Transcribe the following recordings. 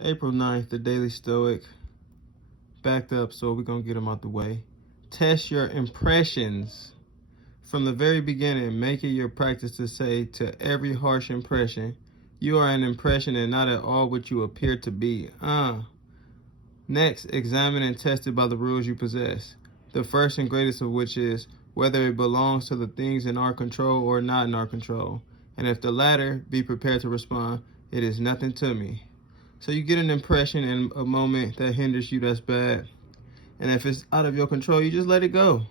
April 9th, the Daily Stoic. Backed up, so we're going to get them out the way. Test your impressions. From the very beginning, make it your practice to say to every harsh impression, you are an impression and not at all what you appear to be. Next, examine and test it by the rules you possess. The first and greatest of which is whether it belongs to the things in our control or not in our control. And if the latter, be prepared to respond, it is nothing to me. So you get an impression in a moment that hinders you, that's bad. And if it's out of your control, you just let it go.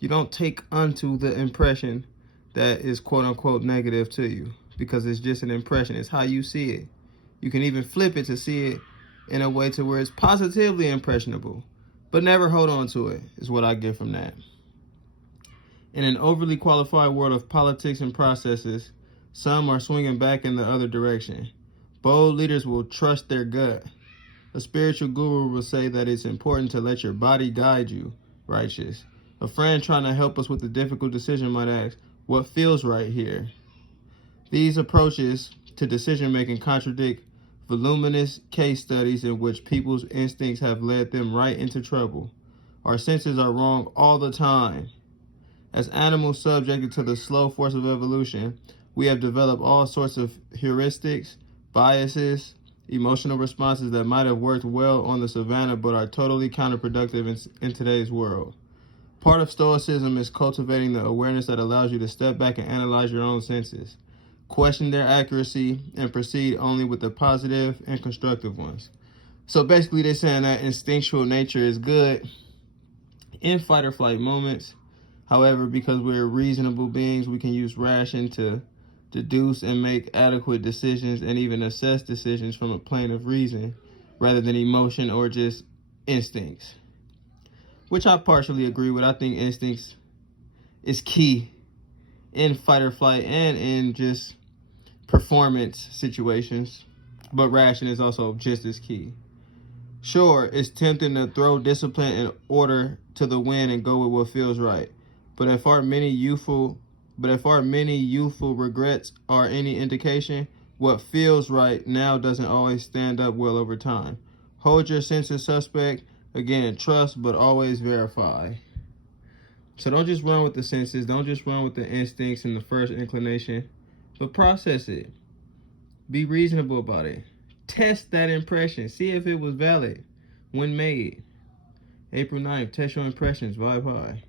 You don't take unto the impression that is quote unquote negative to you, because it's just an impression. It's how you see it. You can even flip it to see it in a way to where it's positively impressionable, but never hold on to it, is what I get from that. In an overly qualified world of politics and processes, some are swinging back in the other direction. Bold leaders will trust their gut. A spiritual guru will say that it's important to let your body guide you, righteous. A friend trying to help us with a difficult decision might ask, what feels right here? These approaches to decision-making contradict voluminous case studies in which people's instincts have led them right into trouble. Our senses are wrong all the time. As animals subjected to the slow force of evolution, we have developed all sorts of heuristics, biases, emotional responses that might have worked well on the savannah but are totally counterproductive in today's world. Part of Stoicism is cultivating the awareness that allows you to step back and analyze your own senses, question their accuracy, and proceed only with the positive and constructive ones. So basically they're saying that instinctual nature is good in fight or flight moments. However, because we're reasonable beings, we can use ration to deduce and make adequate decisions and even assess decisions from a plane of reason rather than emotion or just instincts. Which I partially agree with. I think instincts is key in fight or flight and in just performance situations. But ration is also just as key. Sure, it's tempting to throw discipline and order to the wind and go with what feels right. But if our many youthful regrets are any indication, what feels right now doesn't always stand up well over time. Hold your senses suspect. Again, trust, but always verify. So don't just run with the senses. Don't just run with the instincts and the first inclination, but process it. Be reasonable about it. Test that impression. See if it was valid when made. April 9th, test your impressions. Vibe high.